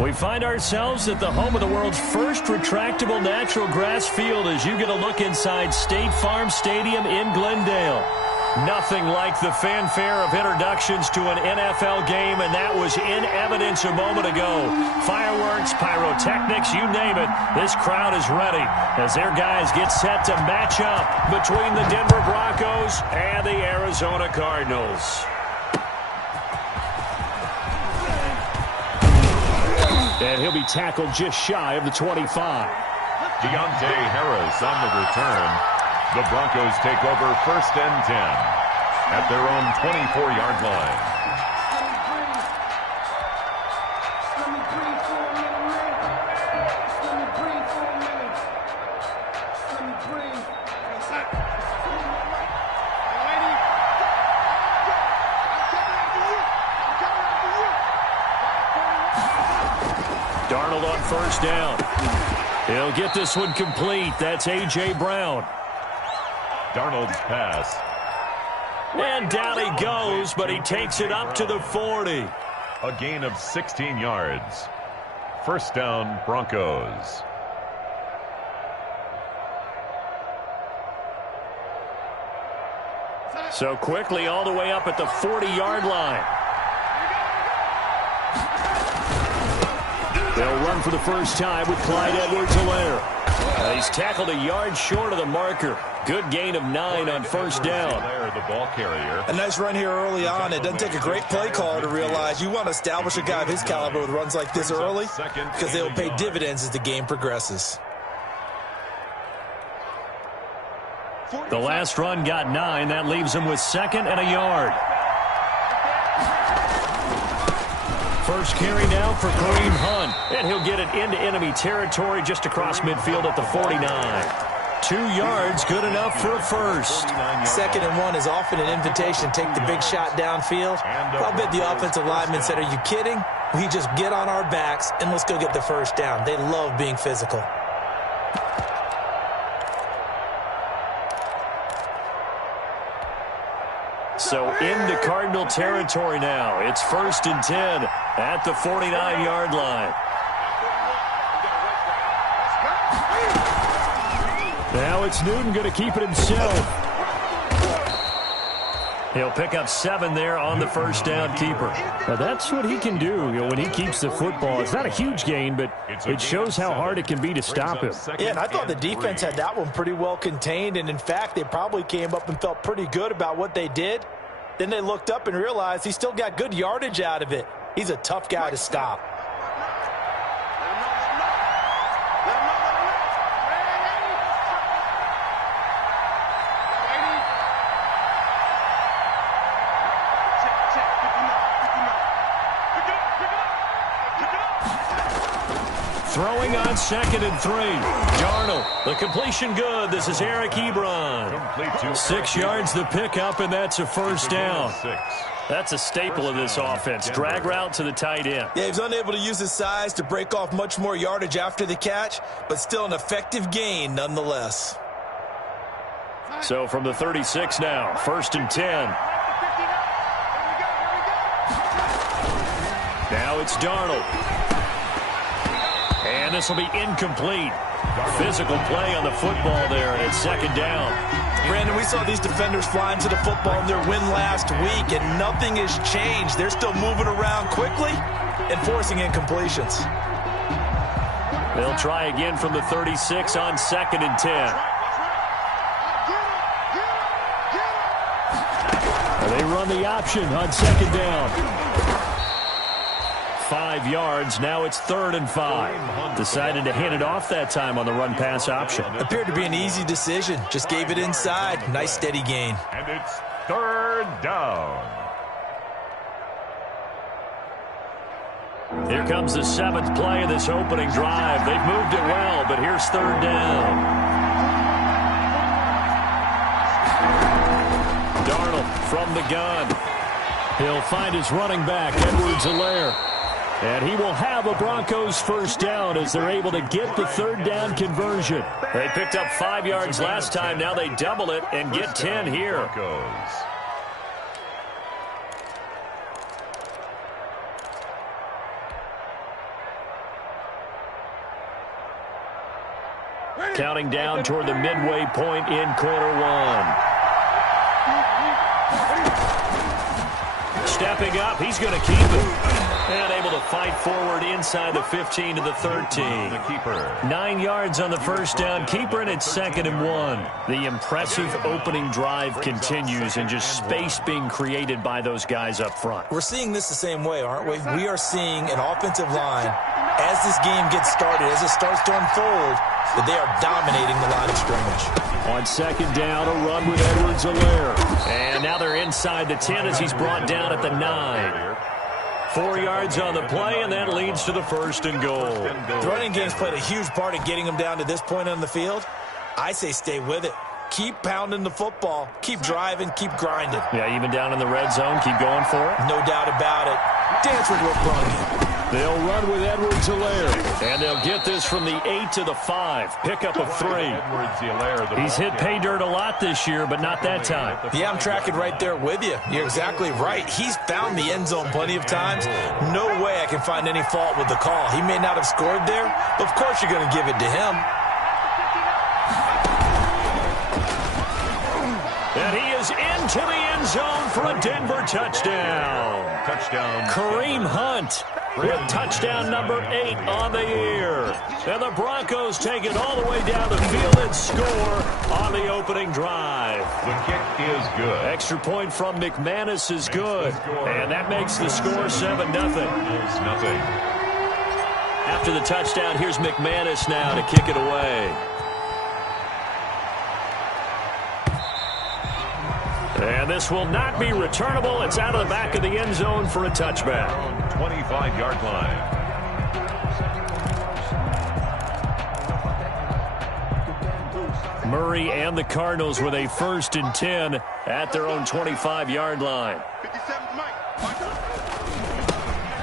We find ourselves at the home of the world's first retractable natural grass field as you get a look inside State Farm Stadium in Glendale. Nothing like the fanfare of introductions to an NFL game, and that was in evidence a moment ago. Fireworks, pyrotechnics, you name it. This crowd is ready as their guys get set to match up between the Denver Broncos and the Arizona Cardinals. And he'll be tackled just shy of the 25. Deontay Harris on the return. The Broncos take over 1st and 10 at their own 24-yard line. Darnold on 1st down. He'll get this one complete. That's A.J. Brown. Darnold's pass. And down he goes, but he takes it up to the 40. A gain of 16 yards. 1st down, Broncos. So quickly all the way up at the 40-yard line. They'll run for the first time with Clyde Edwards-Helaire. He's tackled a yard short of the marker. Good gain of 9 on 1st down. The ball carrier. A nice run here early on. It doesn't take a great play caller to realize you want to establish a guy of his caliber with runs like this early because they'll pay dividends as the game progresses. The last run got 9. That leaves him with 2nd and a yard. First carry now for Kareem Hunt. And he'll get it into enemy territory just across midfield at the 49. 2 yards, good enough for a first. 2nd and 1 is often an invitation to take the big shot downfield. I'll bet the offensive lineman said, "Are you kidding? We just get on our backs and let's go get the first down." They love being physical. So into Cardinal territory now. It's 1st and 10 at the 49-yard line. Now it's Newton going to keep it himself. He'll pick up 7 there on the 1st down keeper. Now that's what he can do, when he keeps the football. It's not a huge gain, but it shows how hard it can be to stop him. Yeah, and I thought the defense had that one pretty well contained, and in fact, they probably came up and felt pretty good about what they did. Then they looked up and realized he still got good yardage out of it. He's a tough guy to stop. Throwing on 2nd and 3. Darnold, the completion good. This is Eric Ebron. 6 yards the pickup, and that's a 1st down. That's a staple of this offense. Drag route to the tight end. Yeah, he was unable to use his size to break off much more yardage after the catch, but still an effective gain nonetheless. So from the 36 now, 1st and 10. Now it's Darnold. And this will be incomplete. Physical play on the football there, and it's 2nd down. Brandon, we saw these defenders flying to the football in their win last week, and nothing has changed. They're still moving around quickly and forcing incompletions. They'll try again from the 36 on 2nd and 10. They run the option on 2nd down. 5 yards. Now it's 3rd and 5. Decided to hand it off that time on the run-pass option. Appeared to be an easy decision. Just gave it inside. Nice steady gain. And it's 3rd down. Here comes the 7th play of this opening drive. They've moved it well, but here's 3rd down. Darnold from the gun. He'll find his running back, Edwards-Helaire. And he will have a Broncos 1st down as they're able to get the 3rd down conversion. They picked up 5 yards last time. Now they double it and get 10 here. Counting down toward the midway point in quarter one. Stepping up, he's going to keep it. And able to fight forward inside the 15 to the 13. The keeper. 9 yards on the first down. Keeper, and it's 2nd and 1. The impressive opening drive continues, and just space being created by those guys up front. We're seeing this the same way, aren't we? We are seeing an offensive line, as this game gets started, as it starts to unfold, that they are dominating the line of scrimmage. On 2nd down, a run with Edwards-Helaire. And now they're inside the 10 as he's brought down at the 9. 4 yards on the play, and that leads to the 1st and goal. The running game's played a huge part in getting them down to this point on the field. I say stay with it. Keep pounding the football. Keep driving. Keep grinding. Yeah, even down in the red zone, keep going for it. No doubt about it. Dance with what brung you. They'll run with Edwards-Helaire. And they'll get this from the 8 to the 5. Pickup of 3. He's hit pay dirt a lot this year, but not that time. Yeah, I'm tracking right there with you. You're exactly right. He's found the end zone plenty of times. No way I can find any fault with the call. He may not have scored there, but of course you're going to give it to him. And he is into the end zone for a Denver touchdown. Touchdown. Kareem Hunt with touchdown number 8 on the year. And the Broncos take it all the way down the field and score on the opening drive. The kick is good. Extra point from McManus is good. And that makes the score 7-0. It's nothing. After the touchdown, here's McManus now to kick it away. And this will not be returnable. It's out of the back of the end zone for a touchback. 25-yard line. Murray and the Cardinals with a 1st and 10 at their own 25-yard line.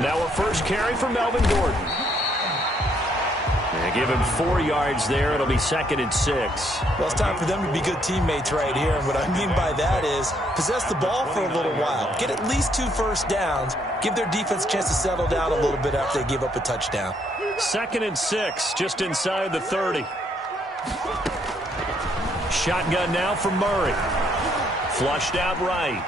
Now a first carry for Melvin Gordon. They give him 4 yards there. It'll be 2nd and 6. Well, it's time for them to be good teammates right here. And what I mean by that is possess the ball for a little while. Get at least 2 first downs. Give their defense a chance to settle down a little bit after they give up a touchdown. 2nd and 6, just inside the 30. Shotgun now for Murray. Flushed out right.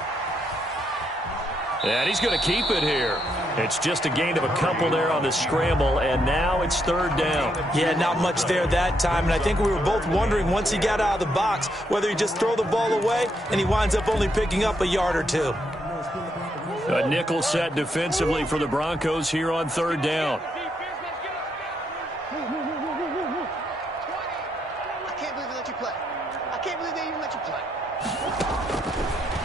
And he's going to keep it here. It's just a gain of a couple there on the scramble, and now it's 3rd down. Yeah, not much there that time, and I think we were both wondering once he got out of the box whether he just throw the ball away and he winds up only picking up a yard or 2. A nickel set defensively for the Broncos here on 3rd down. I can't believe they let you play. I can't believe they even let you play.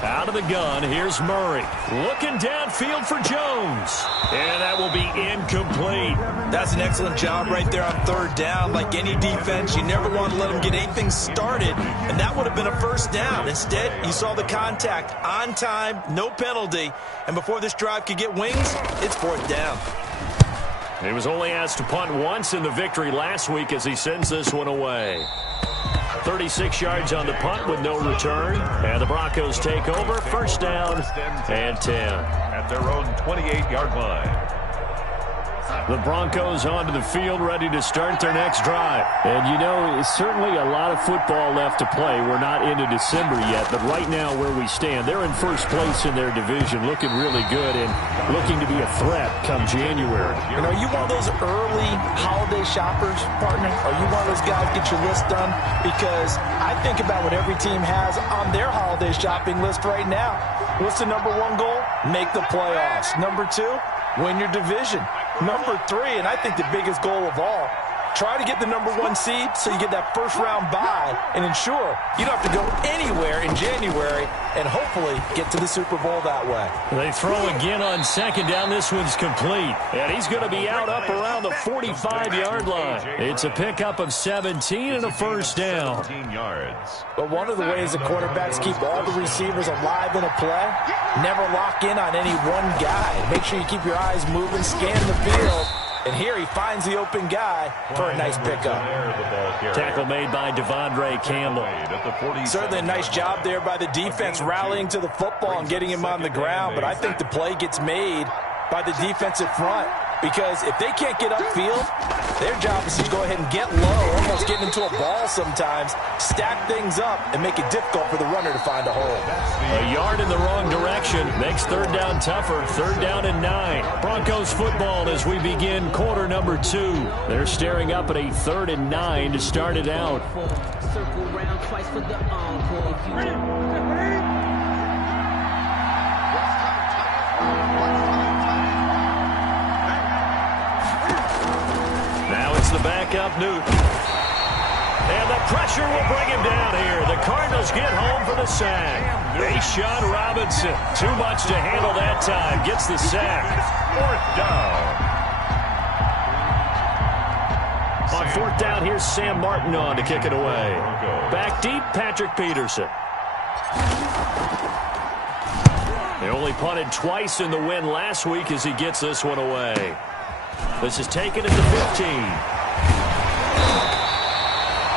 Out of the gun, here's Murray. Looking downfield for Jones. And that will be incomplete. That's an excellent job right there on 3rd down. Like any defense, you never want to let them get anything started, and that would have been a 1st down. Instead, you saw the contact on time, no penalty, and before this drive could get wings, it's 4th down. He was only asked to punt once in the victory last week as he sends this one away. 36 yards on the punt with no return. And the Broncos take over. 1st down and 10. At their own 28-yard line. The Broncos onto the field, ready to start their next drive. And, you know, certainly a lot of football left to play. We're not into December yet, but right now where we stand, they're in 1st place in their division, looking really good and looking to be a threat come January. And are you one of those early holiday shoppers, partner? Are you one of those guys get your list done? Because I think about what every team has on their holiday shopping list right now. What's the number 1 goal? Make the playoffs. Number 2, win your division. Number 3, and I think the biggest goal of all, try to get the number 1 seed so you get that 1st round bye and ensure you don't have to go anywhere in January and hopefully get to the Super Bowl that way. They throw again on 2nd down. This one's complete. And he's going to be out up around the 45-yard line. It's a pickup of 17 and a 1st down. 17 yards. But one of the ways the quarterbacks keep all the receivers alive in a play, never lock in on any one guy. Make sure you keep your eyes moving, scan the field. And here he finds the open guy for a nice pickup. Tackle made by Devondre Campbell. Certainly a nice job there by the defense rallying to the football and getting him on the ground. But I think the play gets made by the defensive front. Because if they can't get upfield, their job is to go ahead and get low, almost getting into a ball sometimes, stack things up, and make it difficult for the runner to find a hole. A yard in the wrong direction makes third down tougher. Third down and 9. Broncos football as we begin quarter number 2. They're staring up at a 3rd and 9 to start it out. Circle around twice for the encore. The backup Newton. And the pressure will bring him down here. The Cardinals get home for the sack. Deshaun Robinson, too much to handle that time, gets the sack. 4th down. On 4th down, here's Sam Martin on to kick it away. Back deep, Patrick Peterson. They only punted twice in the win last week as he gets this one away. This is taken at the 15.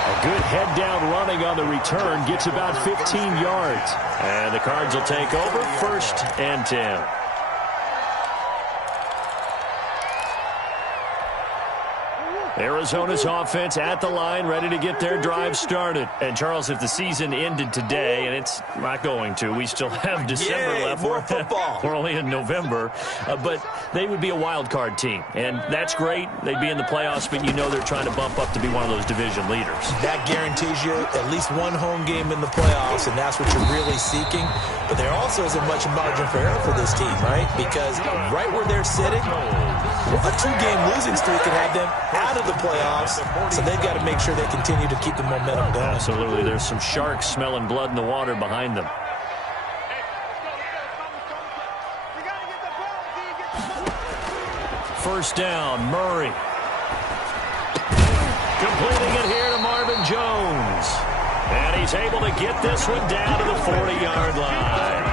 A good head down running on the return, gets about 15 yards. And the Cards will take over 1st and 10. Arizona's offense at the line, ready to get their drive started. And, Charles, if the season ended today, and it's not going to, we still have December left. More football. We're only in November. But they would be a wild card team. And that's great. They'd be in the playoffs, but you know they're trying to bump up to be one of those division leaders. That guarantees you at least one home game in the playoffs, and that's what you're really seeking. But there also isn't much margin for error for this team, right? Because right where they're sitting, a 2-game losing streak could have them out of the playoffs, so they've got to make sure they continue to keep the momentum going. Absolutely. There's some sharks smelling blood in the water behind them. First down, Murray. Completing it here to Marvin Jones. And he's able to get this one down to the 40-yard line.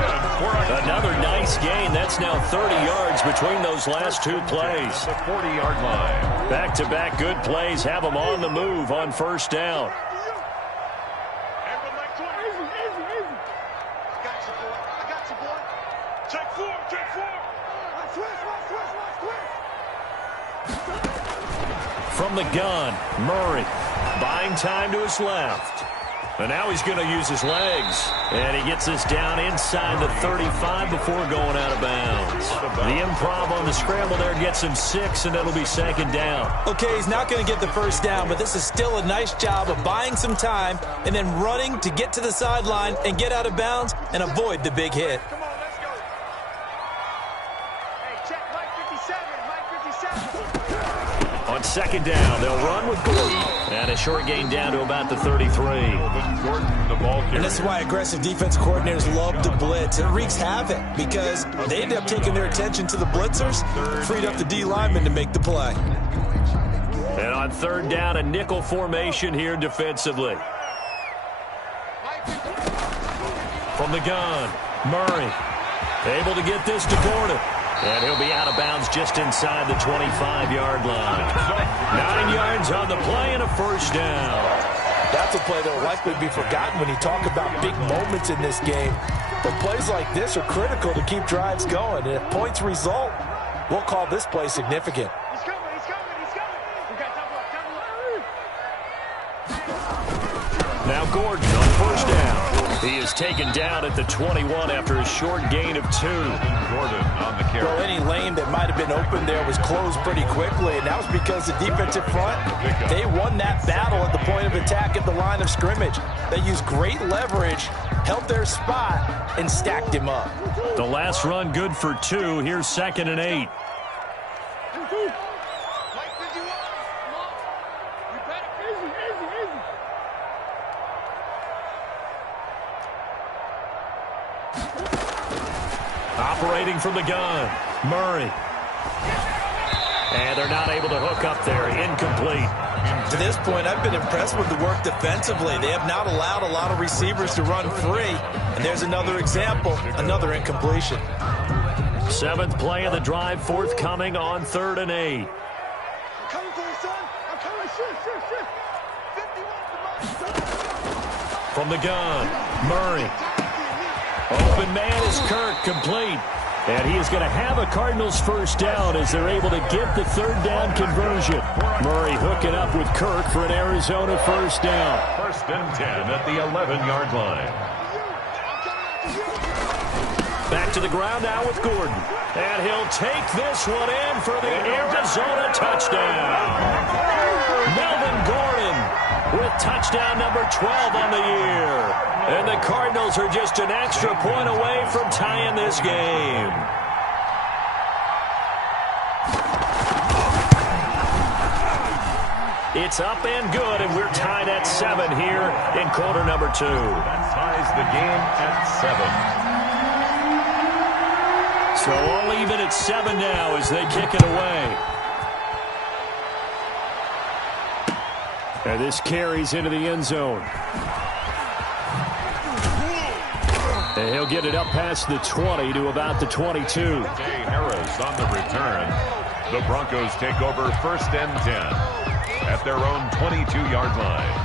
Another nice gain. That's now 30 yards between those last 2 plays. The 40-yard line. Back-to-back good plays have them on the move on first down. From the gun, Murray buying time to his left. And now he's going to use his legs. And he gets this down inside the 35 before going out of bounds. The improv on the scramble there gets him 6, and it'll be 2nd down. Okay, he's not going to get the first down, but this is still a nice job of buying some time and then running to get to the sideline and get out of bounds and avoid the big hit. Come on, let's go. Hey, check Mike 57, Mike 57. On 2nd down, they'll run with Gordon. And a short gain down to about the 33. Gordon, the ball carrier. And this is why aggressive defensive coordinators love to blitz. It wreaks havoc because they end up taking their attention to the blitzers, freed up the D lineman to make the play. And on 3rd down, a nickel formation here defensively. From the gun, Murray able to get this to Gordon. And he'll be out of bounds just inside the 25-yard line. 9 yards on the play and a first down. That's a play that will likely be forgotten when you talk about big moments in this game. But plays like this are critical to keep drives going. And if points result, we'll call this play significant. He's coming, he's coming, he's coming. We got double up. Now Gordon on first down. He is taken down at the 21 after a short gain of 2. Gordon on the carry. Well, any lane that might have been open there was closed pretty quickly, and that was because the defensive front, they won that battle at the point of attack at the line of scrimmage. They used great leverage, held their spot, and stacked him up. The last run good for 2. Here's 2nd and 8. Operating from the gun, Murray. And they're not able to hook up there. Incomplete. To this point, I've been impressed with the work defensively. They have not allowed a lot of receivers to run free. And there's another example, another incompletion. 7th play of the drive, forthcoming on 3rd and 8. I'm coming for you, son. I'm coming. Shift. 51. From the gun, Murray. Open man is Kirk, complete. And he is going to have a Cardinals first down as they're able to get the third down conversion. Murray hooking up with Kirk for an Arizona first down. First and 10 at the 11-yard line. Back to the ground now with Gordon. And he'll take this one in for the Arizona touchdown. Melvin Gordon with touchdown number 12 on the year. And the Cardinals are just an extra point away from tying this game. It's up and good, and we're tied at 7 here in quarter number 2. That ties the game at 7. So all even at 7 now as they kick it away. And this carries into the end zone. And he'll get it up past the 20 to about the 22. Harris on the return. The Broncos take over first and 10 at their own 22-yard line.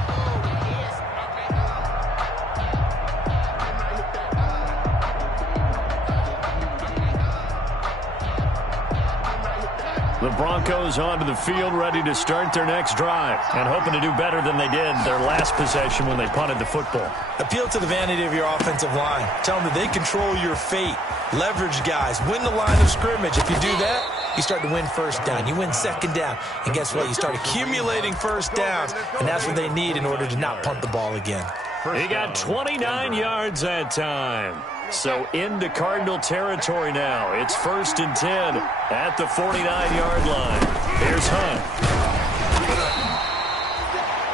The Broncos onto the field, ready to start their next drive, and hoping to do better than they did their last possession when they punted the football. Appeal to the vanity of your offensive line. Tell them that they control your fate. Leverage guys. Win the line of scrimmage. If you do that, you start to win first down. You win second down. And guess what? You start accumulating first downs, and that's what they need in order to not punt the ball again. He got 29 yards that time. So into Cardinal territory now. It's first and 10 at the 49-yard line. Here's Hunt.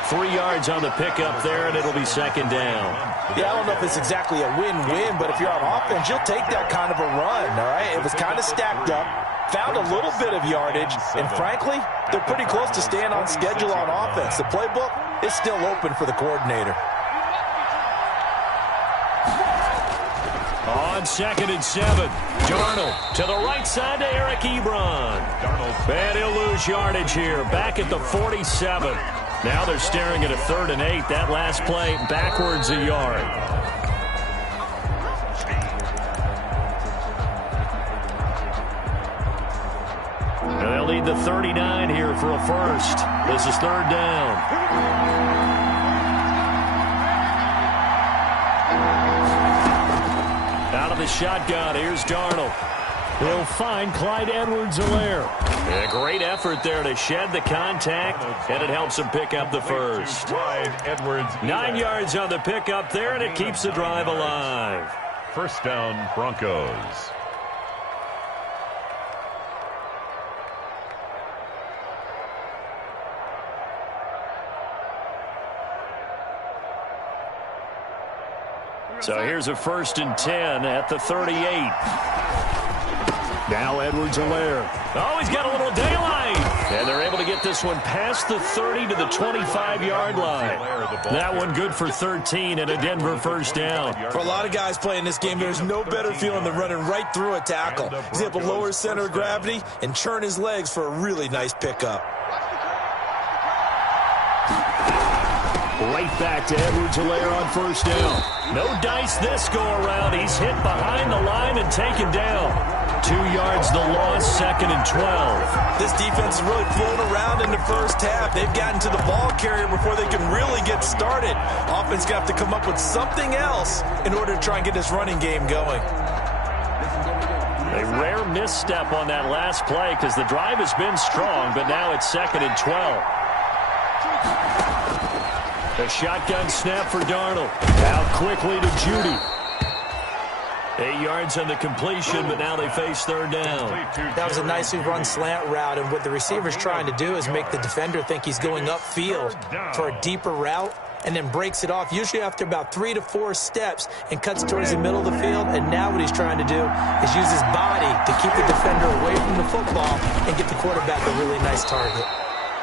3 yards on the pickup there, and it'll be second down. Yeah, I don't know if it's exactly a win-win, but if you're on offense, you'll take that kind of a run, all right? It was kind of stacked up, found a little bit of yardage, and frankly, they're pretty close to staying on schedule on offense. The playbook is still open for the coordinator. On second and 7, Darnold to the right side to Eric Ebron. And he'll lose yardage here, back at the 47. Now they're staring at a 3rd and 8. That last play backwards a yard. And they'll need the 39 here for a first. This is 3rd down. Out of the shotgun, here's Darnold. He'll find Clyde Edwards-Helaire. A great effort there to shed the contact, and it helps him pick up the first. 9 yards on the pickup there, and it keeps the drive alive. First down, Broncos. So here's a first and 10 at the 38. Now Edwards-Helaire. Oh, he's got a little daylight. And they're able to get this one past the 30 to the 25-yard line. That one good for 13 and a Denver first down. For a lot of guys playing this game, there's no better feeling than running right through a tackle. He's able to lower his center of gravity and churn his legs for a really nice pickup. Right back to Edwards-Helaire on first down. No dice this go-around. He's hit behind the line and taken down. 2 yards the loss, 2nd and 12. This defense has really flown around in the first half. They've gotten to the ball carrier before they can really get started. Offense got to come up with something else in order to try and get this running game going. A rare misstep on that last play because the drive has been strong, but now it's 2nd and 12. A shotgun snap for Darnold. Out quickly to Judy. 8 yards on the completion, but now they face 3rd down. That was a nicely run slant route, and what the receiver's trying to do is make the defender think he's going upfield for a deeper route, and then breaks it off, usually after about 3 to 4 steps, and cuts towards the middle of the field. And now what he's trying to do is use his body to keep the defender away from the football and get the quarterback a really nice target.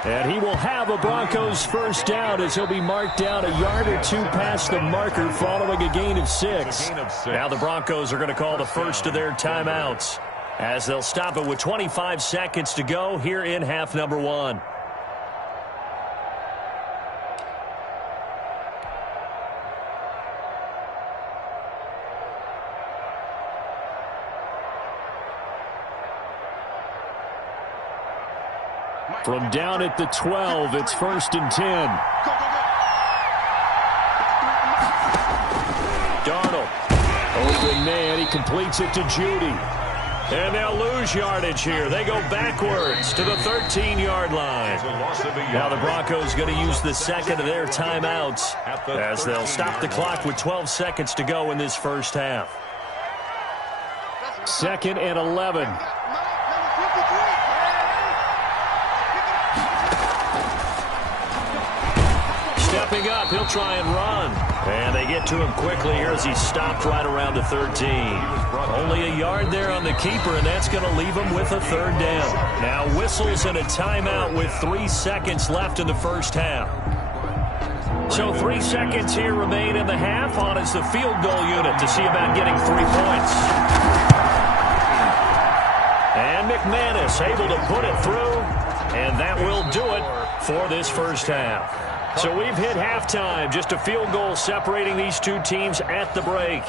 And he will have a Broncos first down as he'll be marked down a yard or 2 past the marker following a gain of 6. Now the Broncos are going to call the first of their timeouts as they'll stop it with 25 seconds to go here in half number 1. From down at the 12, it's 1st and 10. Darnold. Open man. He completes it to Judy. And they'll lose yardage here. They go backwards to the 13-yard line. Now the Broncos going to use the second of their timeouts as they'll stop the clock with 12 seconds to go in this first half. 2nd and 11. Stepping up, he'll try and run. And they get to him quickly here as he stopped right around the 13. Only a yard there on the keeper, and that's going to leave him with a 3rd down. Now whistles and a timeout with 3 seconds left in the first half. So 3 seconds here remain in the half. On is the field goal unit to see about getting 3 points. And McManus able to put it through, and that will do it for this first half. So we've hit halftime, just a field goal separating these two teams at the break.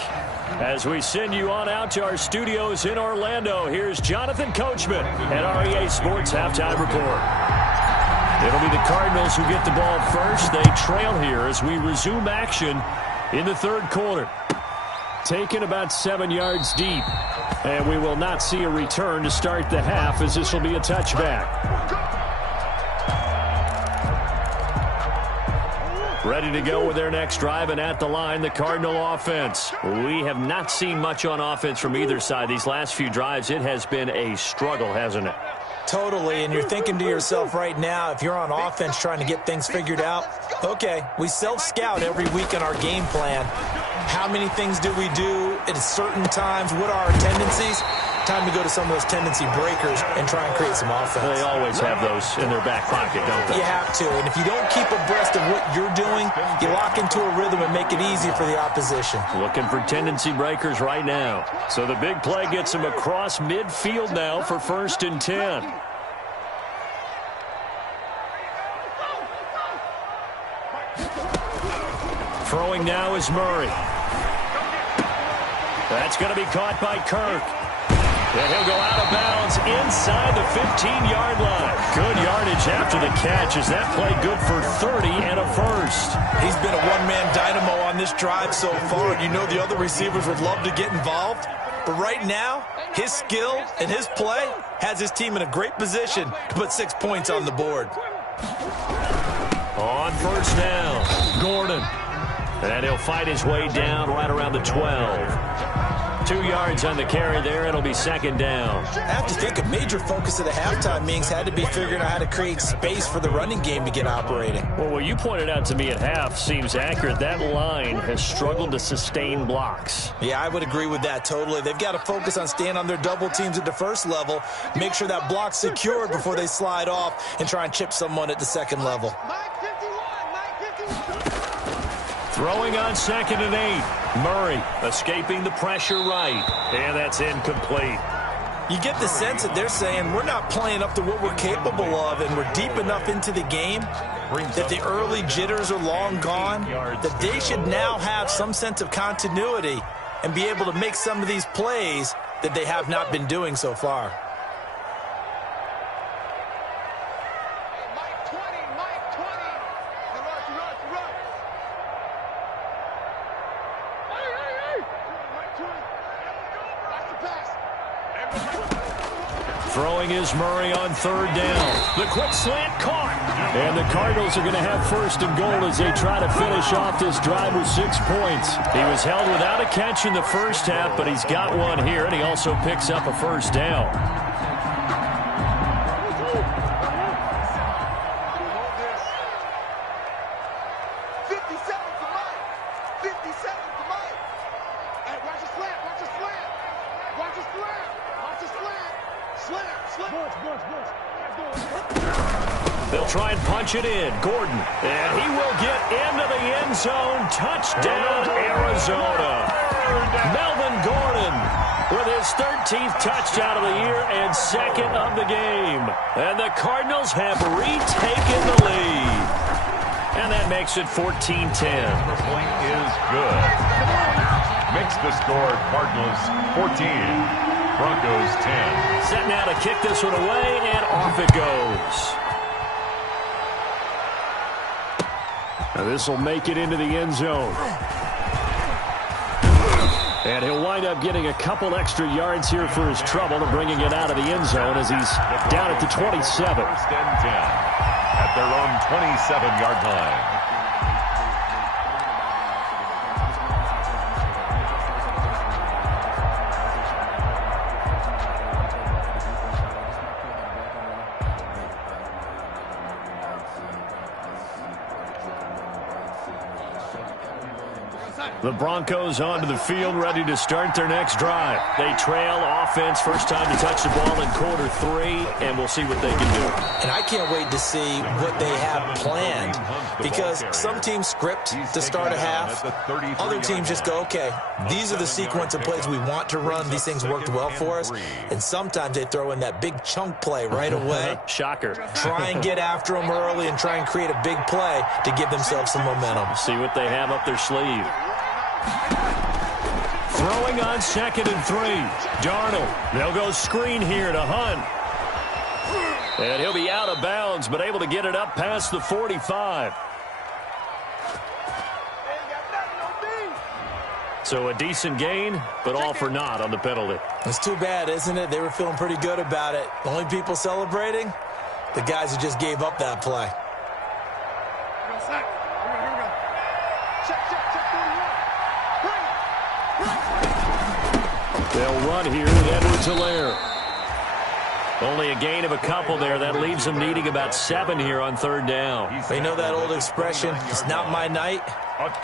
As we send you on out to our studios in Orlando, here's Jonathan Coachman at REA Sports Halftime Report. It'll be the Cardinals who get the ball first. They trail here as we resume action in the 3rd quarter. Taken about 7 yards deep. And we will not see a return to start the half as this will be a touchback. Ready to go with their next drive, and at the line, the Cardinal offense. We have not seen much on offense from either side. These last few drives, it has been a struggle, hasn't it? Totally, and you're thinking to yourself right now, if you're on offense trying to get things figured out, okay, we self-scout every week in our game plan. How many things do we do at certain times? What are our tendencies? Time to go to some of those tendency breakers and try and create some offense. They always have those in their back pocket, don't they? You have to, and if you don't keep abreast of what you're doing, you lock into a rhythm and make it easy for the opposition. Looking for tendency breakers right now. So the big play gets him across midfield now for 1st and 10. Throwing now is Murray. That's going to be caught by Kirk. And he'll go out of bounds inside the 15-yard line. Good yardage after the catch. Is that play good for 30 and a first? He's been a one-man dynamo on this drive so far. You know the other receivers would love to get involved. But right now, his skill and his play has his team in a great position to put 6 points on the board. On 1st down, Gordon. And he'll fight his way down right around the 12. 2 yards on the carry there. It'll be 2nd down. I have to think a major focus of the halftime meetings had to be figuring out how to create space for the running game to get operating. Well, what you pointed out to me at half seems accurate. That line has struggled to sustain blocks. Yeah, I would agree with that totally. They've got to focus on staying on their double teams at the first level, make sure that block's secured before they slide off and try and chip someone at the second level. Throwing on 2nd and 8. Murray escaping the pressure right. And that's incomplete. You get the sense that they're saying we're not playing up to what we're capable of, and we're deep enough into the game that the early jitters are long gone, that they should now have some sense of continuity and be able to make some of these plays that they have not been doing so far. Throwing is Murray on 3rd down. The quick slant caught. And the Cardinals are going to have 1st and goal as they try to finish off this drive with 6 points. He was held without a catch in the first half, but he's got one here, and he also picks up a 1st down. They'll try and punch it in. Gordon. And he will get into the end zone. Touchdown, Arizona. Melvin Gordon with his 13th touchdown of the year and 2nd of the game. And the Cardinals have retaken the lead. And that makes it 14-10. The point is good. Makes the score Cardinals 14, Broncos 10. Set now to kick this one away, and off it goes. Now this will make it into the end zone. And he'll wind up getting a couple extra yards here for his trouble and bringing it out of the end zone as he's down at the 27. First and 10 at their own 27-yard line. The Broncos onto the field, ready to start their next drive. They trail offense, first time to touch the ball in quarter 3, and we'll see what they can do. And I can't wait to see what they have planned, because some teams script to start a half. Other teams just go, okay, these are the sequence of plays we want to run. These things worked well for us. And sometimes they throw in that big chunk play right away. Shocker. Try and get after them early and try and create a big play to give themselves some momentum. See what they have up their sleeve. Throwing on 2nd and 3. Darnold. They'll go screen here to Hunt. And he'll be out of bounds, but able to get it up past the 45. So a decent gain, but all for naught on the penalty. It's too bad, isn't it? They were feeling pretty good about it. The only people celebrating, the guys who just gave up that play. They'll run here with Edwards-Helaire. Only a gain of a couple there. That leaves them needing about 7 here on 3rd down. You know that old expression, it's not my night?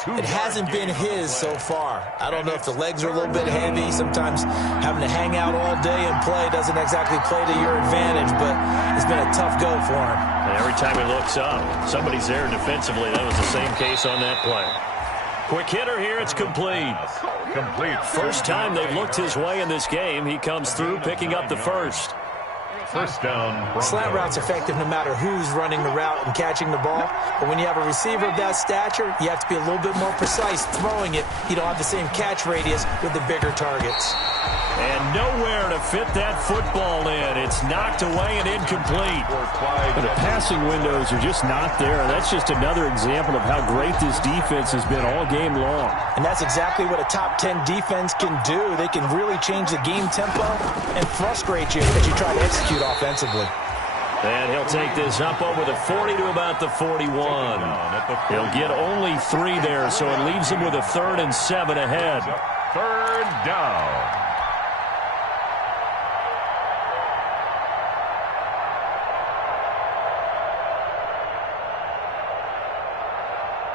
It hasn't been his so far. I don't know if the legs are a little bit heavy. Sometimes having to hang out all day and play doesn't exactly play to your advantage, but it's been a tough go for him. And every time he looks up, somebody's there defensively. That was the same case on that play. Quick hitter here, it's complete. First time they've looked his way in this game. He comes through picking up the first. First down, Broncos. Slant route's effective no matter who's running the route and catching the ball. But when you have a receiver of that stature, you have to be a little bit more precise throwing it. You don't have the same catch radius with the bigger targets. And nowhere to fit that football in. It's knocked away and incomplete. The passing windows are just not there. That's just another example of how great this defense has been all game long. And that's exactly what a top 10 defense can do. They can really change the game tempo and frustrate you as you try to execute offensively. And he'll take this up over the 40 to about the 41. He'll get only 3 there, so it leaves him with a 3rd and 7 ahead. 3rd down.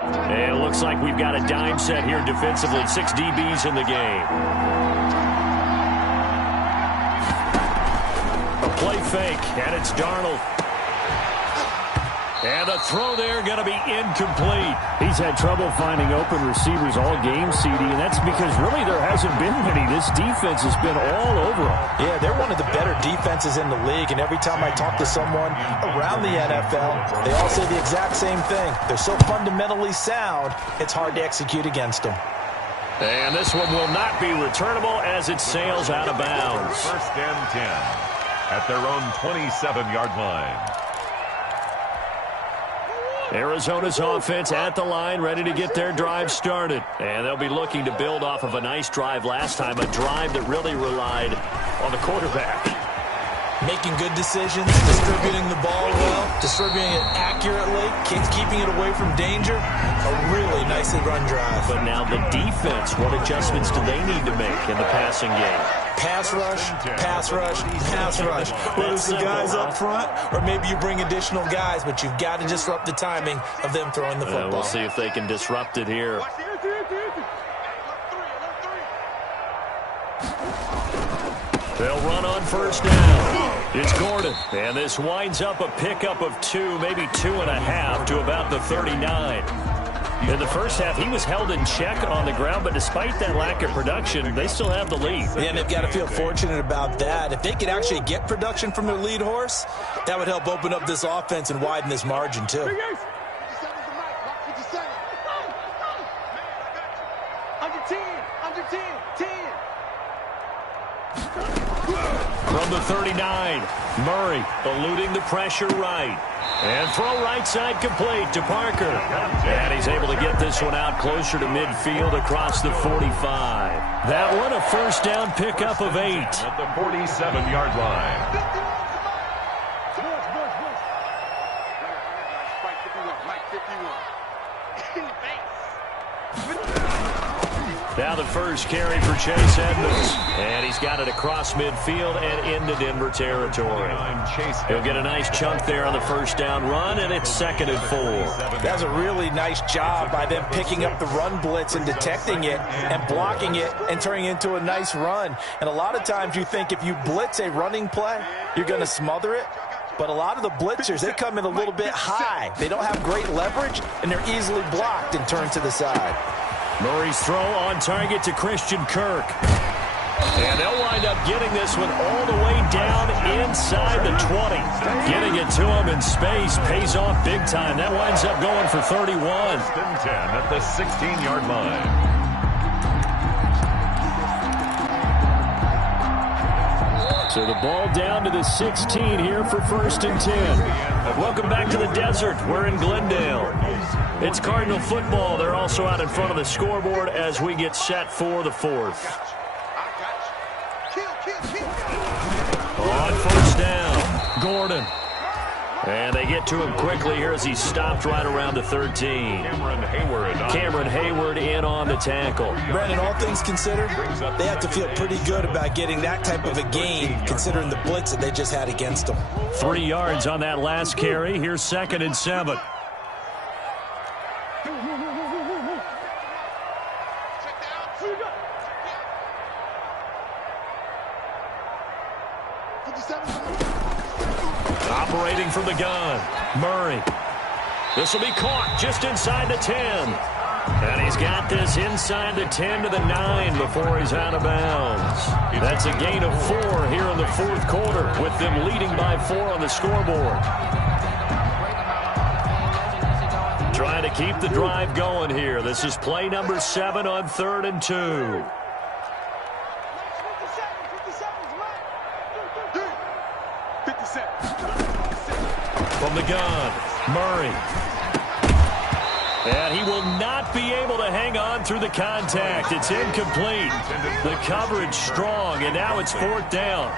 And it looks like we've got a dime set here defensively. 6 DBs in the game. A play fake, and it's Darnold. And a throw there going to be incomplete. He's had trouble finding open receivers all game, CD, and that's because really there hasn't been many. This defense has been all over them. Yeah, they're one of the better defenses in the league, and every time I talk to someone around the NFL, they all say the exact same thing. They're so fundamentally sound, it's hard to execute against them. And this one will not be returnable as it sails out of bounds. First and 10 at their own 27-yard line. Arizona's offense at the line, ready to get their drive started. And they'll be looking to build off of a nice drive last time, a drive that really relied on the quarterback. Making good decisions, distributing the ball well, distributing it accurately, keeping it away from danger. A really nicely run drive. But now the defense, what adjustments do they need to make in the passing game? Pass rush, pass rush, pass rush. Whether it's the guys up front or maybe you bring additional guys, but you've got to disrupt the timing of them throwing the football. We'll see if they can disrupt it here. They'll run on first down. It's Gordon. And this winds up a pickup of 2, maybe 2.5 to about the 39. In the first half, he was held in check on the ground, but despite that lack of production, they still have the lead. Yeah, and they've got to feel fortunate about that. If they could actually get production from their lead horse, that would help open up this offense and widen this margin, too. From the 39, Murray eluding the pressure right. And throw right side complete to Parker. And he's able to get this one out closer to midfield across the 45. That one a first down pickup of 8. At the 47-yard line. Now the first carry for Chase Edmonds. And he's got it across midfield and into Denver territory. He'll get a nice chunk there on the first down run, and it's 2nd and 4. That's a really nice job by them picking up the run blitz and detecting it and blocking it and turning it into a nice run. And a lot of times you think if you blitz a running play, you're going to smother it. But a lot of the blitzers, they come in a little bit high. They don't have great leverage, and they're easily blocked and turned to the side. Murray's throw on target to Christian Kirk. And they'll wind up getting this one all the way down inside the 20. Getting it to him in space pays off big time. That winds up going for 31. 10 at the 16-yard line. So the ball down to the 16 here for 1st and 10. Welcome back to the desert. We're in Glendale. It's Cardinal football. They're also out in front of the scoreboard as we get set for the 4th. On first down, Gordon. And they get to him quickly here as he stopped right around the 13. Cameron Hayward in on the tackle. Brandon, all things considered, they have to feel pretty good about getting that type of a gain considering the blitz that they just had against them. 3 yards on that last carry. Here's 2nd and 7. Operating from the gun, Murray. This will be caught just inside the 10. And he's got this inside the 10 to the 9 before he's out of bounds. That's a gain of 4 here in the 4th quarter with them leading by 4 on the scoreboard. Trying to keep the drive going here. This is play number 7 on 3rd and 2. From the gun, Murray. And he will not be able to hang on through the contact. It's incomplete. The coverage strong, and now it's 4th down.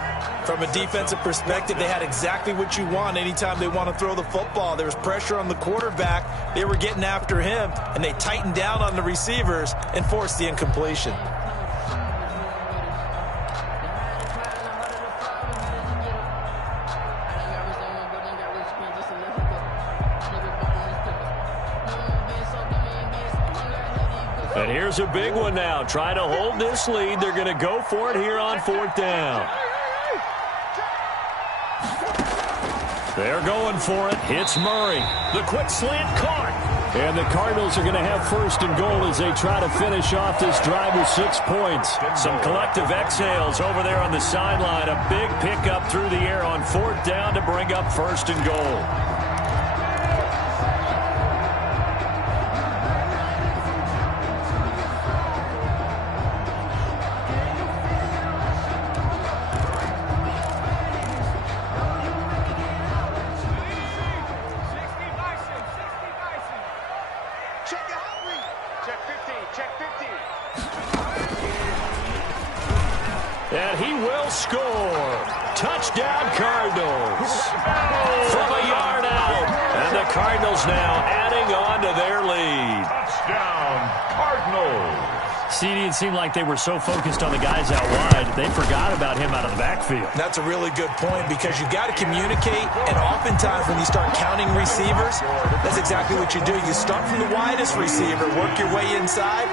From a defensive perspective, they had exactly what you want anytime they want to throw the football. There was pressure on the quarterback. They were getting after him, and they tightened down on the receivers and forced the incompletion. And here's a big one now. Trying to hold this lead. They're going to go for it here on 4th down. They're going for it. It's Murray. The quick slant caught. And the Cardinals are going to have 1st and goal as they try to finish off this drive with 6 points. Some collective exhales over there on the sideline. A big pickup through the air on 4th down to bring up 1st and goal. And he will score. Touchdown, Cardinals. From a yard out. And the Cardinals now adding on to their lead. Touchdown, Cardinals. CD, it seemed like they were so focused on the guys out wide, they forgot about him out of the backfield. That's a really good point because you got to communicate, and oftentimes when you start counting receivers, that's exactly what you do. You start from the widest receiver, work your way inside.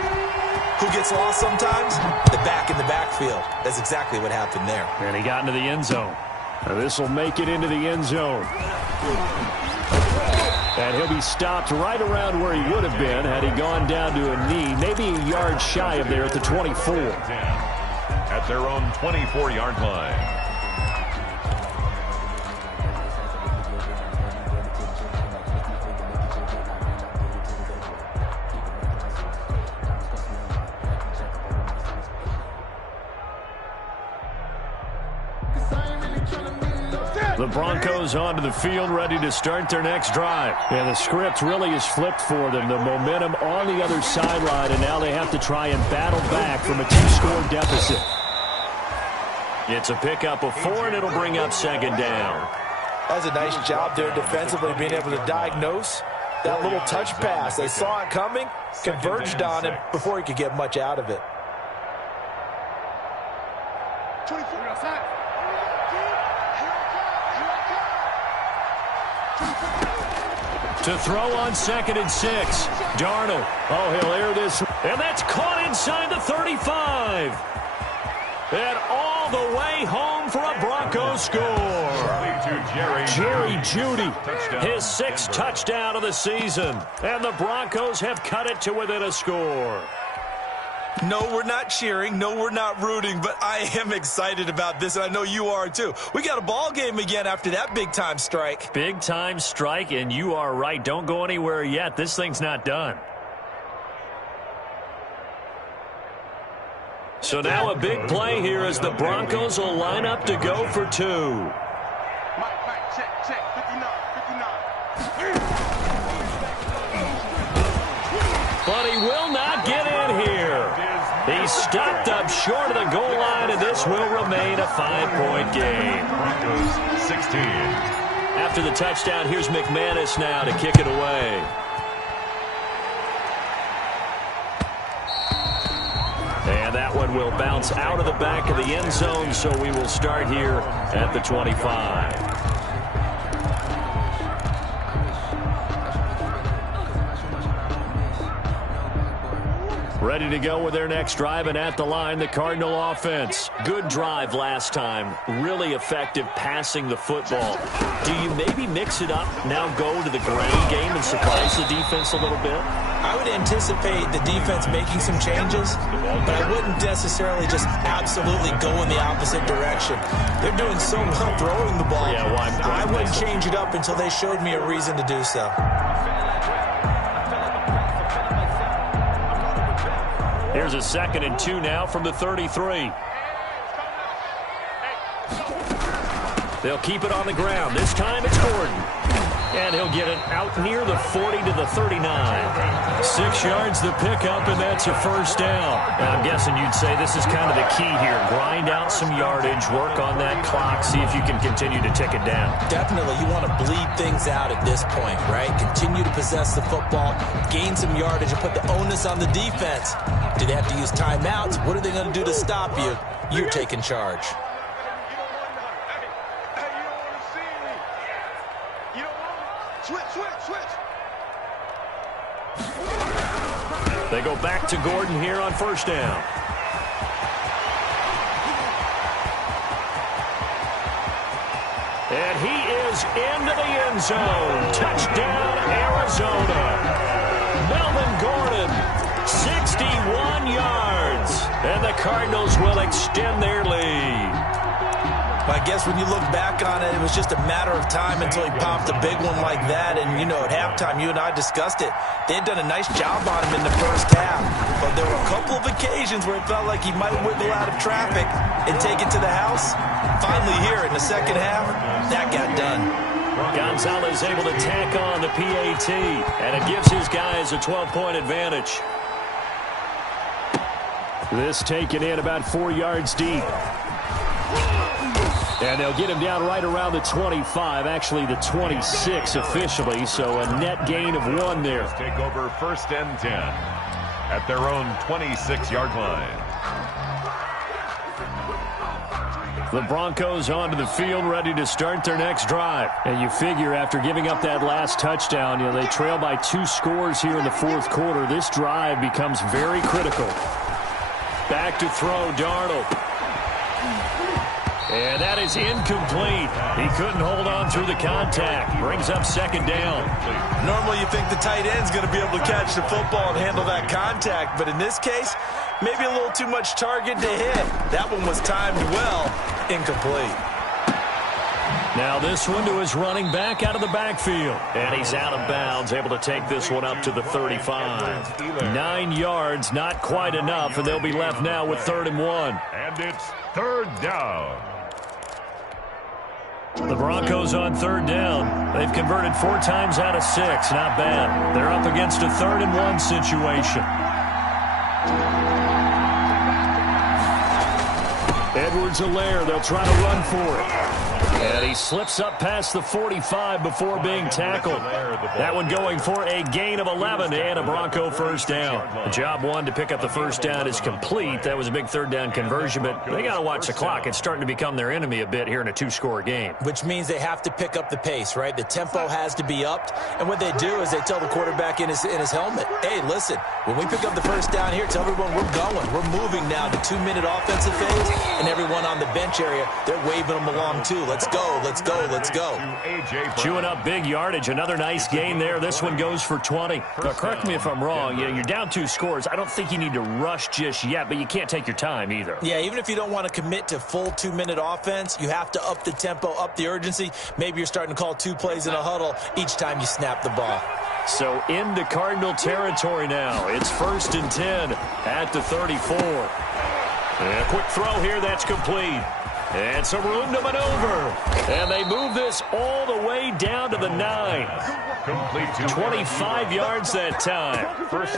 Who gets lost sometimes? The back in the backfield. That's exactly what happened there. And he got into the end zone. And this will make it into the end zone. And he'll be stopped right around where he would have been had he gone down to a knee, maybe a yard shy of there at the 24. At their own 24-yard line. The Broncos onto the field, ready to start their next drive. And the script really is flipped for them. The momentum on the other sideline, and now they have to try and battle back from a 2-score deficit. It's a pickup of 4, and it'll bring up second down. That's a nice job there defensively, being able to diagnose that little touch pass. They saw it coming, converged on it before he could get much out of it. 24. To throw on 2nd and 6. Darnold. Oh, he'll air this. And that's caught inside the 35. And all the way home for a Broncos score. Jerry Jeudy, his 6th touchdown of the season. And the Broncos have cut it to within a score. No, we're not cheering. No, we're not rooting, but I am excited about this, and I know you are too. We got a ball game again after that big-time strike. Big-time strike, and you are right. Don't go anywhere yet. This thing's not done. So now a big play here as the Broncos will line up to go for 2. Mike, check, 59. But he will not get in here. He's stopped up short of the goal line, and this will remain a 5-point game. Broncos 16. After the touchdown, here's McManus now to kick it away. And that one will bounce out of the back of the end zone, so we will start here at the 25. Ready to go with their next drive, and at the line, the Cardinal offense. Good drive last time. Really effective passing the football. Do you maybe mix it up, now go to the ground game and surprise the defense a little bit? I would anticipate the defense making some changes, but I wouldn't necessarily just absolutely go in the opposite direction. They're doing so well throwing the ball. Yeah, well, I wouldn't change it up until they showed me a reason to do so. Here's a 2nd and 2 now from the 33. They'll keep it on the ground. This time it's Gordon. And he'll get it out near the 40 to the 39. 6 yards the pickup, and that's a first down. And I'm guessing you'd say this is kind of the key here. Grind out some yardage, work on that clock, see if you can continue to tick it down. Definitely, you want to bleed things out at this point, right? Continue to possess the football, gain some yardage, and put the onus on the defense. Do they have to use timeouts? What are they going to do to stop you? You're taking charge. Switch. They go back to Gordon here on first down. And he is into the end zone. Touchdown, Arizona. Melvin Gordon, 61 yards. And the Cardinals will extend their lead. I guess when you look back on it, it was just a matter of time until he popped a big one like that. And, you know, at halftime, you and I discussed it. They had done a nice job on him in the first half. But there were a couple of occasions where it felt like he might wiggle out of traffic and take it to the house. Finally here in the second half, that got done. Gonzalez able to tack on the PAT. And it gives his guys a 12-point advantage. This taken in about 4 yards deep. And they'll get him down right around the 25, actually the 26 officially, so a net gain of 1 there. Take over 1st and 10 at their own 26-yard line. The Broncos onto the field, ready to start their next drive. And you figure after giving up that last touchdown, you know, they trail by 2 scores here in the 4th quarter. This drive becomes very critical. Back to throw, Darnold. And that is incomplete. He couldn't hold on through the contact. Brings up second down. Normally you think the tight end's going to be able to catch the football and handle that contact. But in this case, maybe a little too much target to hit. That one was timed well. Incomplete. Now this one to his running back out of the backfield. And he's out of bounds, able to take this one up to the 35. 9 yards, not quite enough, and they'll be left now with 3rd and 1. And it's 3rd down. The Broncos on third down. They've converted 4 times out of 6. Not bad. They're up against a 3rd-and-1 situation. Edwards-Helaire, they'll try to run for it. And he slips up past the 45 before being tackled. That one going for a gain of 11 and a Bronco first down. The job one to pick up the first down is complete. That was a big 3rd down conversion, but they got to watch the clock. It's starting to become their enemy a bit here in a 2-score game. Which means they have to pick up the pace, right? The tempo has to be upped. And what they do is they tell the quarterback in his helmet, hey, listen, when we pick up the first down here, tell everyone we're going. We're moving now to 2-minute offensive phase, and everyone on the bench area, they're waving them along too. Let's go, let's go, let's go. Chewing up big yardage. Another nice gain there. This one goes for 20. Now, correct me if I'm wrong. You're down 2 scores. I don't think you need to rush just yet, but you can't take your time either. Yeah, even if you don't want to commit to full 2-minute offense, you have to up the tempo, up the urgency. Maybe you're starting to call 2 plays in a huddle each time you snap the ball. So into Cardinal territory now. It's 1st and 10 at the 34. And a quick throw here. That's complete. And some room to maneuver. And they move this all the way down to the 9. 25 yards that time.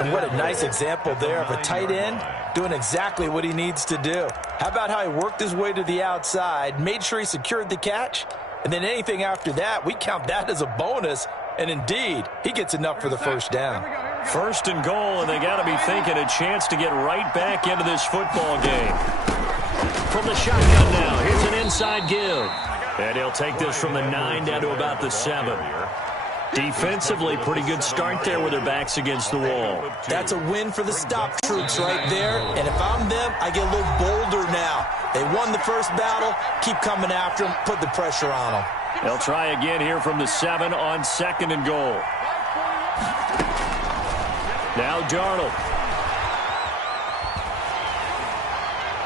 And what a nice example there of a tight end doing exactly what he needs to do. How about how he worked his way to the outside, made sure he secured the catch, and then anything after that, we count that as a bonus. And indeed, he gets enough for the first down. 1st and goal, and they got to be thinking a chance to get right back into this football game. From the shotgun now, here's an inside give. And he'll take this from the 9 down to about the 7. Defensively, pretty good start there with their backs against the wall. That's a win for the stop troops right there. And if I'm them, I get a little bolder now. They won the first battle. Keep coming after them. Put the pressure on them. They'll try again here from the 7 on 2nd and goal. Now Darnold.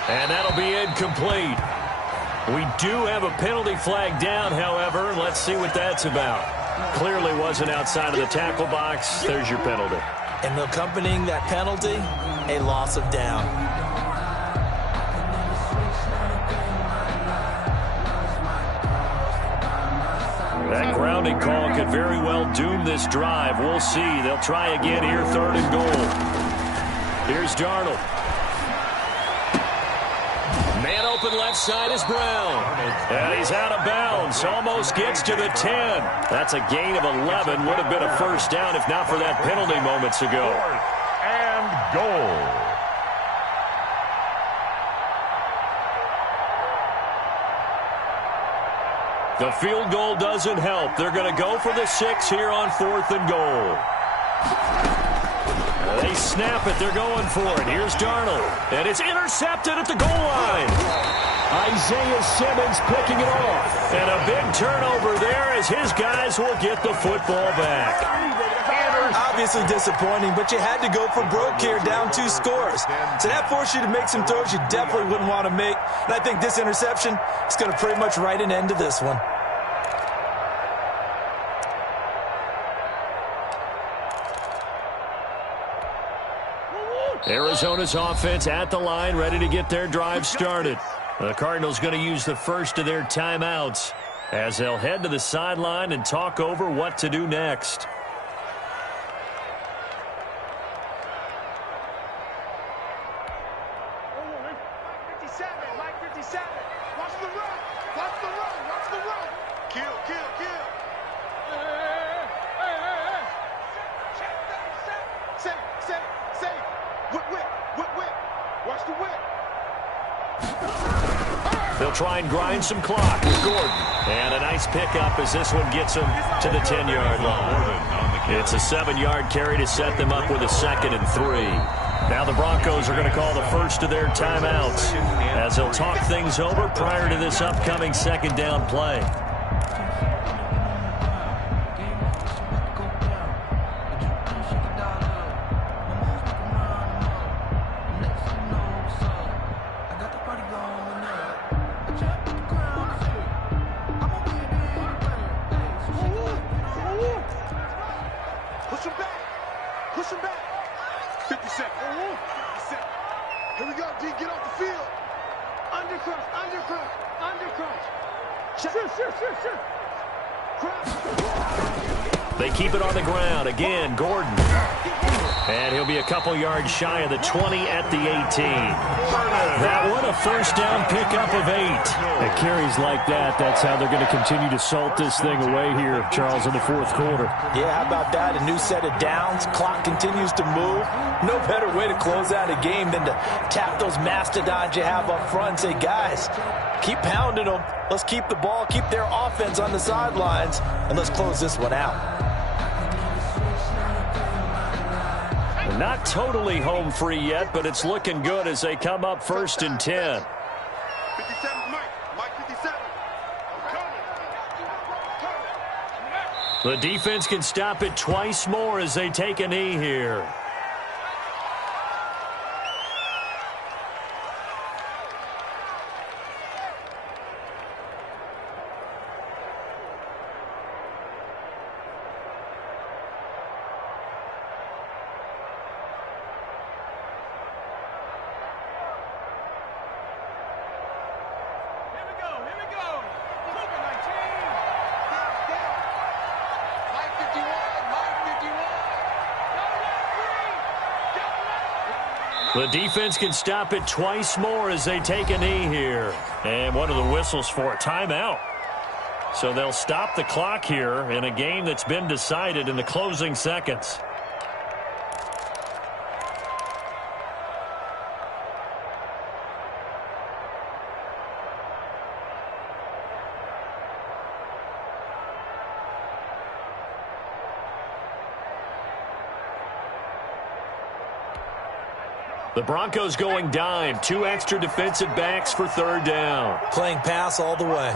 And that'll be incomplete. We do have a penalty flag down, however. Let's see what that's about. Clearly wasn't outside of the tackle box. There's your penalty. And accompanying that penalty, a loss of down. That grounding call could very well doom this drive. We'll see. They'll try again here, 3rd and goal. Here's Darnold. Man open left side is Brown. And he's out of bounds. Almost gets to the 10. That's a gain of 11. Would have been a first down if not for that penalty moments ago. 4th and goal. The field goal doesn't help. They're going to go for the 6 here on 4th and goal. They snap it. They're going for it. Here's Darnold. And it's intercepted at the goal line. Isaiah Simmons picking it off. And a big turnover there as his guys will get the football back. Obviously disappointing, but you had to go for broke here, down 2 scores. So that forced you to make some throws you definitely wouldn't want to make. And I think this interception is going to pretty much write an end to this one. Arizona's offense at the line, ready to get their drive started. The Cardinals going to use the first of their timeouts as they'll head to the sideline and talk over what to do next. They'll try and grind some clock with Gordon. And a nice pickup as this one gets them to the 10-yard line. It's a 7-yard carry to set them up with a 2nd and 3. Now the Broncos are going to call the first of their timeouts as they'll talk things over prior to this upcoming 2nd down play. They keep it on the ground. Again, Gordon. And he'll be a couple yards shy of the 20 at the 18. That one a first down pickup of 8. At carries like that, that's how they're going to continue to salt this thing away here, Charles, in the fourth quarter. Yeah, how about that? A new set of downs. Clock continues to move. No better way to close out a game than to tap those mastodons you have up front and say, guys, keep pounding them. Let's keep the ball, keep their offense on the sidelines, and let's close this one out. Not totally home free yet, but it's looking good as they come up 1st and 10. 57, Mike 57. The defense can stop it twice more as they take a knee here. The defense can stop it twice more as they take a knee here. And one of the whistles for a timeout. So they'll stop the clock here in a game that's been decided in the closing seconds. The Broncos going dime. 2 extra defensive backs for 3rd down. Playing pass all the way.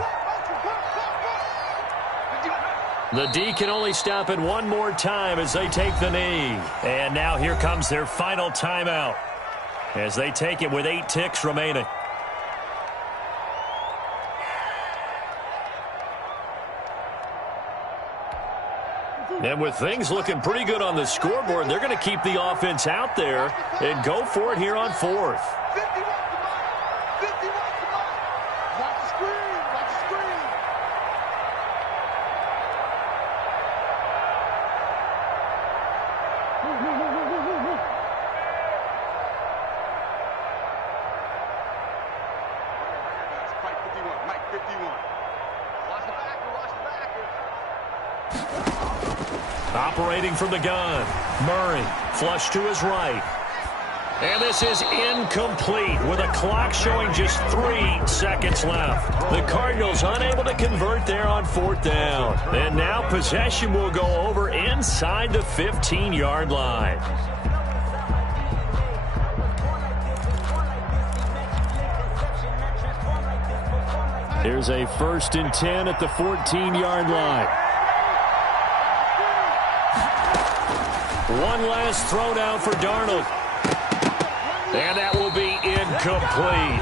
The D can only stop it one more time as they take the knee. And now here comes their final timeout as they take it with 8 ticks remaining. And with things looking pretty good on the scoreboard, they're going to keep the offense out there and go for it here on 4th. 51 to Mike. 51 to Mike. Watch the screen. Watch the screen. Mike 51. Mike 51. Watch the backer. Watch the backer. Operating from the gun. Murray, flush to his right. And this is incomplete with a clock showing just 3 seconds left. The Cardinals unable to convert there on 4th down. And now possession will go over inside the 15-yard line. Here's a 1st and 10 at the 14-yard line. One last throw down for Darnold. And that will be incomplete.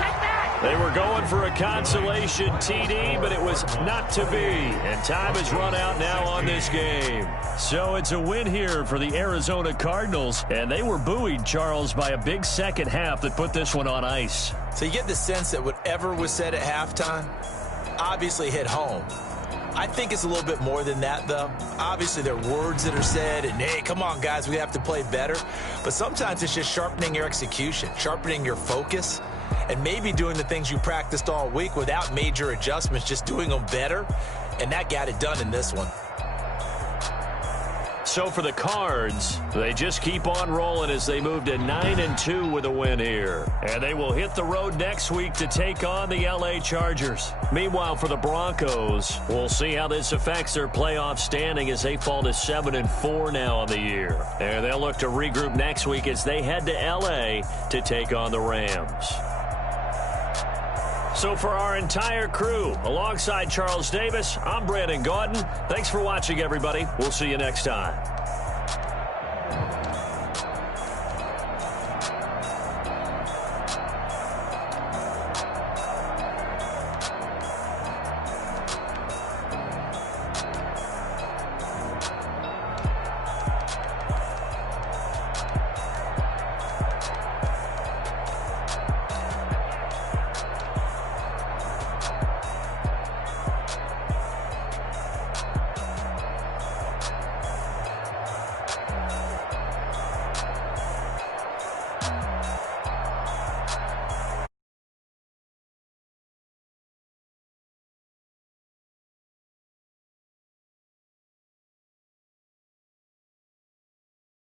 They were going for a consolation TD, but it was not to be. And time has run out now on this game. So it's a win here for the Arizona Cardinals. And they were buoyed, Charles, by a big second half that put this one on ice. So you get the sense that whatever was said at halftime obviously hit home. I think it's a little bit more than that, though. Obviously, there are words that are said, and, hey, come on, guys, we have to play better. But sometimes it's just sharpening your execution, sharpening your focus, and maybe doing the things you practiced all week without major adjustments, just doing them better, and that got it done in this one. So for the Cards, they just keep on rolling as they move to 9-2 with a win here. And they will hit the road next week to take on the LA Chargers. Meanwhile, for the Broncos, we'll see how this affects their playoff standing as they fall to 7-4 now on the year. And they'll look to regroup next week as they head to LA to take on the Rams. So for our entire crew, alongside Charles Davis, I'm Brandon Gaudin. Thanks for watching, everybody. We'll see you next time.